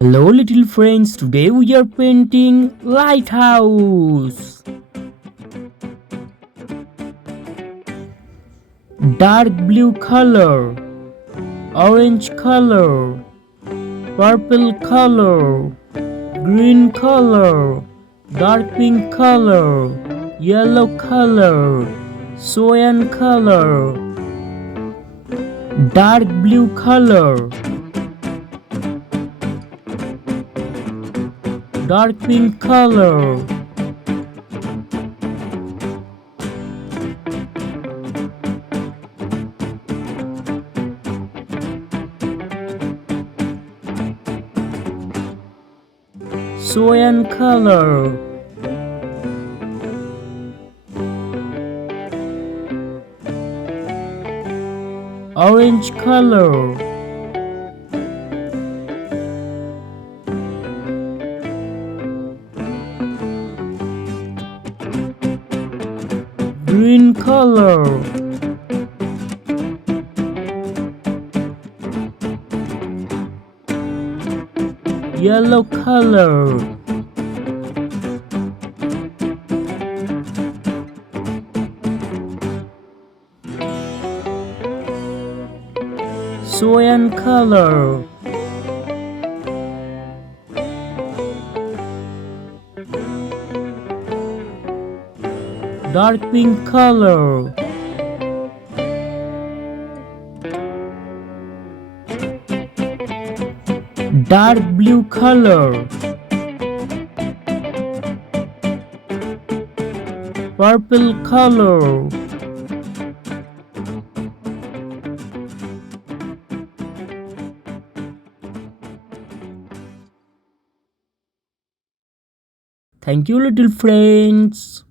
Hello little friends, today we are painting Lighthouse. Dark blue color, orange color, purple color, green color, dark pink color, yellow color, cyan color, dark blue color, dark pink color, cyan color, orange color, green color, yellow color, cyan color, dark pink color, dark blue color, purple color. Thank you little friends.